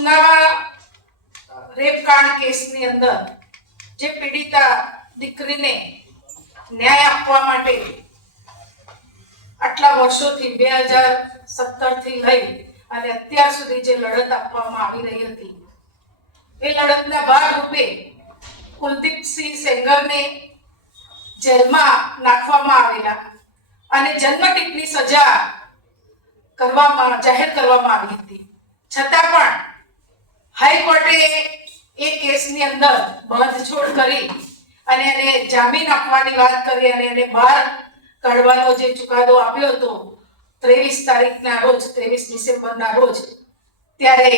ઉન્નાવા રેપકાંડ કેસની અંદર જે પીડિતા દીકરીને ન્યાય આપવા માટે આટલા વર્ષોથી 2017 થી લઈ અને અત્યાર સુધી જે લડત આપવામાં આવી રહી હતી, એ લડતના ભાગરૂપે કુલદીપસિંહ સેંગરને જેલમાં નાખવામાં આવેલા અને જન્મટીપની સજા જાહેર કરવામાં આવી હતી. છતાં પણ હાઈકોર્ટે એ કેસની અંદર બાંધછોડ કરી અને એને જામીન આપવાની વાત કરી અને એને બહાર કાઢવાનો જે ચુકાદો આપ્યો હતો 23 તારીખના રોજ, 23 ડિસેમ્બરના રોજ, ત્યારે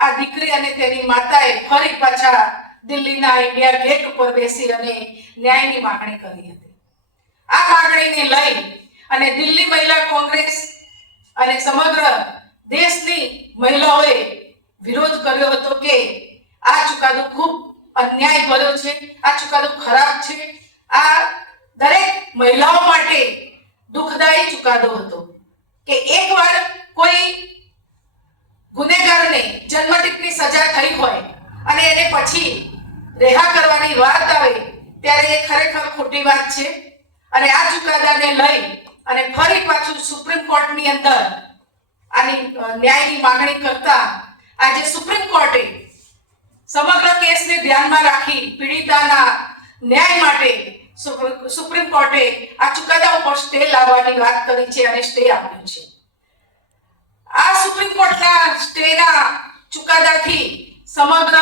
આ દીકરી અને તેની માતાએ ફરી પાછા દિલ્હીના ઇન્ડિયા ગેટ ઉપર બેસી અને ન્યાયની માંગણી કરી હતી. આ માંગણીને લઈ અને દિલ્હી મહિલા કોંગ્રેસ અને સમગ્ર દેશની મહિલાઓએ વિરોધ કર્યો હતો કે આ ચુકાદો ખૂબ અન્યાય ભર્યો છે, આ ચુકાદો ખરાબ છે, આ દરેક મહિલાઓ માટે દુઃખદાયી ચુકાદો હતો કે એકવાર કોઈ ગુનેગારને જન્મટીપની સજા થઈ હોય અને એને પછી રહ્યા કરવાની વાત આવે ત્યારે એ ખરેખર ખોટી વાત છે. અને આ ચુકાદાને લઈ અને ફરી પાછું સુપ્રીમ કોર્ટની અંદર આની ન્યાયની માંગણી કરતા આજે સુપ્રીમ કોર્ટે સમગ્ર કેસને ધ્યાનમાં રાખી પીડિતાના ન્યાય માટે સુપ્રીમ કોર્ટે આ ચુકાદા ઉપર સ્ટે લાવવાની વાત કરી છે અને સ્ટે આપ્યો છે. આ સુપ્રીમ કોર્ટના સ્ટેના ચુકાદાથી સમગ્ર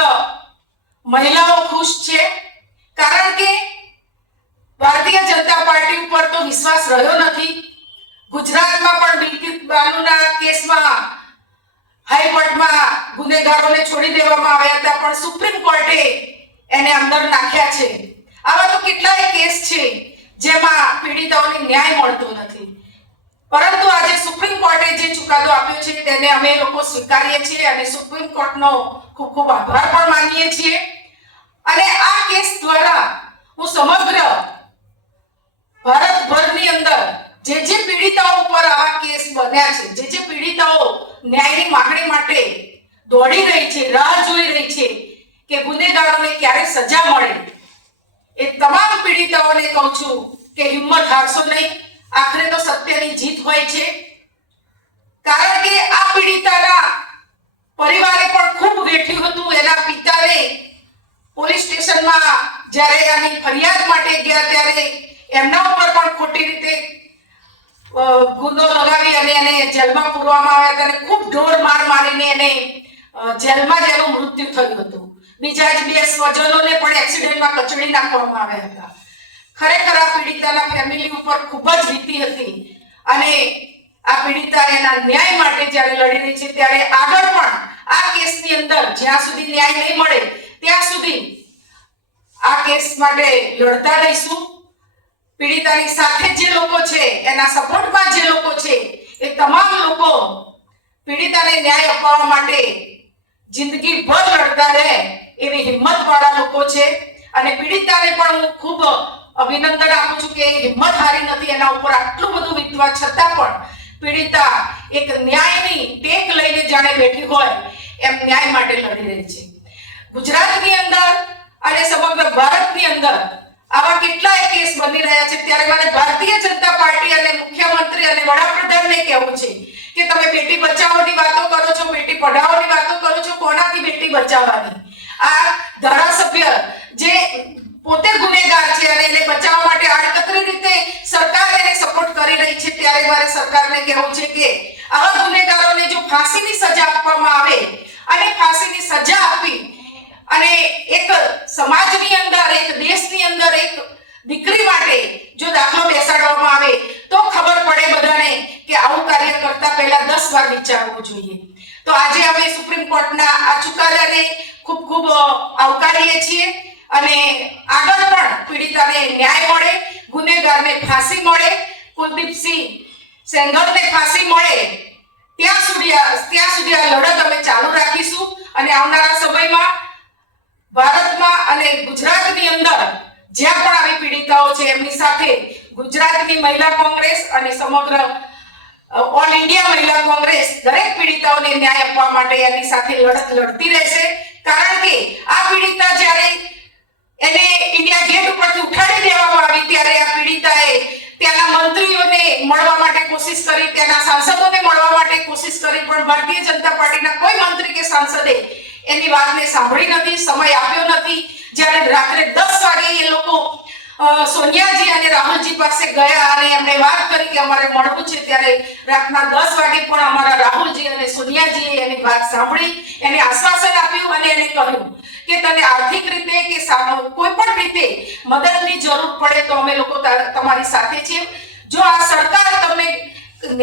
મહિલાઓ ખુશ છે, કારણ કે ભારતીય જનતા પાર્ટી ઉપર તો વિશ્વાસ રહ્યો નથી. ગુજરાતમાં પણ બિલકિત બાનુના કેસમાં હાઈકોર્ટમાં ગુનેગારોને છોડી દેવામાં આવ્યા હતા, પણ સુપ્રીમ કોર્ટે એને અંદર નાખ્યા છે. આવા તો કેટલાય કેસ છે જેમાં પીડિતાઓને ન્યાય મળતો નથી, પરંતુ આજે સુપ્રીમ કોર્ટે જે ચુકાદો આપ્યો છે તેને અમે લોકો સ્વીકારીએ છીએ અને સુપ્રીમ કોર્ટનો ખૂબ ખૂબ આભાર પણ માનીએ છીએ. અને આ કેસ દ્વારા હું સમગ્ર ભારતભરની અંદર જે પીડિતાઓ ઉપર આવા કેસ બન્યા છે, જે પીડિતાઓ ન્યાયની માંગણી માટે દોડી રહી છે, રાહ જોઈ રહી છે કે ગુનેગારોને ક્યારે સજા મળે, એ તમામ પીડિતાઓને કહું છું કે હિંમત હારશો નહીં. આખરે તો સત્યની જીત હોય છે, કારણ કે આ પીડિતાના પરિવારે પણ ખૂબ વેઠ્યું હતું. એના પિતાને પોલીસ સ્ટેશનમાં જ્યારે આની ફરિયાદ માટે ગયા ત્યારે એમના ઉપર પણ ખોટી રીતે ગુનો લગાવી અને એને જેલમાં પૂરવામાં આવ્યા હતા અને ખૂબ ઢોર માર મારીને એને જેલમાં જ એનું મૃત્યુ થયું હતું. બીજા જ 2 સ્વજનોને પણ એક્સિડન્ટમાં કચડી નાખવામાં આવ્યા હતા. ખરેખર આ પીડિતાના ફેમિલી ઉપર ખૂબ જ વીતી હતી અને આ પીડિતા એના ન્યાય માટે જ્યારે લડી રહી છે ત્યારે આગળ પણ આ કેસની અંદર જ્યાં સુધી ન્યાય નહીં મળે ત્યાં સુધી આ કેસ માટે લડતા રહીશું. પીડિતાની સાથે જે લોકો છે, એના સપોર્ટમાં જે લોકો છે, એ તમામ લોકો પીડિતાને ન્યાય અપાવવા માટે જિંદગીભર લડતા રહે એવી હિંમતવાળા લોકો છે. અને પીડિતાને પણ હું ખૂબ અભિનંદન આપું છું કે હિંમત હારી નથી. એના ઉપર આટલું બધું વીતવા છતાં પણ પીડિતા એક ન્યાયની ટેક લઈને જાણે બેઠી હોય એમ ન્યાય માટે લડી રહી છે. ગુજરાતની અંદર અને સમગ્ર ભારતની અંદર આવા કેટલાય કેસ બની રહ્યા છે, ત્યારે મને ભારતીય જનતા પાર્ટી અને મુખ્યમંત્રી અને વડાપ્રધાનને કહેવું છે કે તમે બેટી બચાવોની વાતો કરો છો, બેટી પઢાઓની વાતો કરો છો, કોનાથી બેટી બચાવવાની? આ ધારાસભ્ય જે પોતે ગુનેગાર છે અને એને બચાવવા માટે આડકતરી રીતે સરકાર એને સપોર્ટ કરી રહી છે, ત્યારે મારે સરકારને કહેવું છે કે આવા ગુનેગારોને જો ફાંસીની સજા આપવામાં આવે અને ફાંસીની સજા આપી અને એક સમાજની અંદર, એક દેશની અંદર એક દીકરી માટે જો દાખલો બેસાડવામાં આવે તો ખબર પડે બધાને કે આવું કાર્ય કરતા પહેલા 10 વાર વિચારવું જોઈએ. તો આજે અમે સુપ્રીમ કોર્ટના આ ચુકાદાને ખૂબ ખૂબ આવકારીએ છીએ અને આગળ પણ પીડિતાને ન્યાય મળે, ગુનેગારને ફાંસી મળે, કુલદીપસિંહ સેંગરને ફાંસી મળે ત્યાં સુધી આ લડત અમે ચાલુ રાખીશું. અને આવનારા સમયમાં ભારતમાં અને ગુજરાતની અંદર જ્યાં પણ આવી પીડિતાઓ છે એમની સાથે ગુજરાતની મહિલા કોંગ્રેસ અને સમગ્ર ઓલ ઇન્ડિયા મહિલા કોંગ્રેસ દરેક પીડિતાઓને ન્યાય આપવા માટે એની સાથે લડત લડતી રહેશે, કારણ કે આ પીડિતા જ્યારે એને ઇન્ડિયા ગેટ ઉપરથી ઉઠાડી દેવામાં આવી ત્યારે આ પીડિતાએ ત્યાંના મંત્રીઓને મળવા માટે કોશિશ કરી, ત્યાંના સાંસદોને મળવા માટે કોશિશ કરી, પણ ભારતીય જનતા પાર્ટીના કોઈ મંત્રી કે સાંસદે એની વાતને સાંભળી નથી, સમય આપ્યો નથી. જ્યારે રાત્રે 10 વાગે એ લોકો સોનિયાજી અને રાહુલજી પાસે ગયા અને એમણે વાત કરી કે અમારે મળવું છે, ત્યારે રાતના 10 વાગે પણ અમારા રાહુલજી અને સોનિયાજીએ એની વાત સાંભળી, એને આશ્વાસન આપ્યું અને એને કહ્યું કે તને આર્થિક રીતે કે કોઈ પણ રીતે મદદની જરૂર પડે તો અમે લોકો તમારી સાથે છીએ. જો આ સરકાર તમને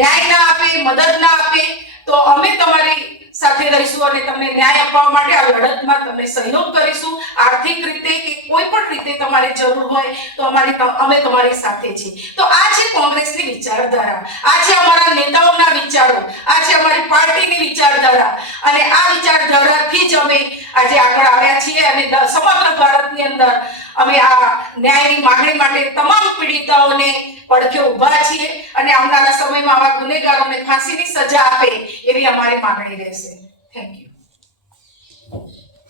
ન્યાય ના આપે, મદદ ના આપે, તો અમે તમારી સાથે રહીશું અને તમને ન્યાય આપવા માટે આ લડતમાં તમને સહયોગ કરીશું. આર્થિક રીતે કે કોઈ પણ રીતે તમારે જરૂર હોય તો અમે તમારી સાથે છીએ. તો આ છે કોંગ્રેસની વિચારધારા, આ છે અમારા નેતાઓના વિચારો, આ છે અમારી પાર્ટીની વિચારધારા, અને આ વિચારધારાથી જ અમે આજે આગળ આવ્યા છીએ અને સમગ્ર ભારતની અંદર અમે આ ન્યાયની માંગણી માટે તમામ પીડિતાઓને પડખે ઊભા છીએ અને આવનારા સમયમાં આવા ગુનેગારોને ફાંસીની સજા આપે એવી અમારી માંગણી રહેશે. Thank you.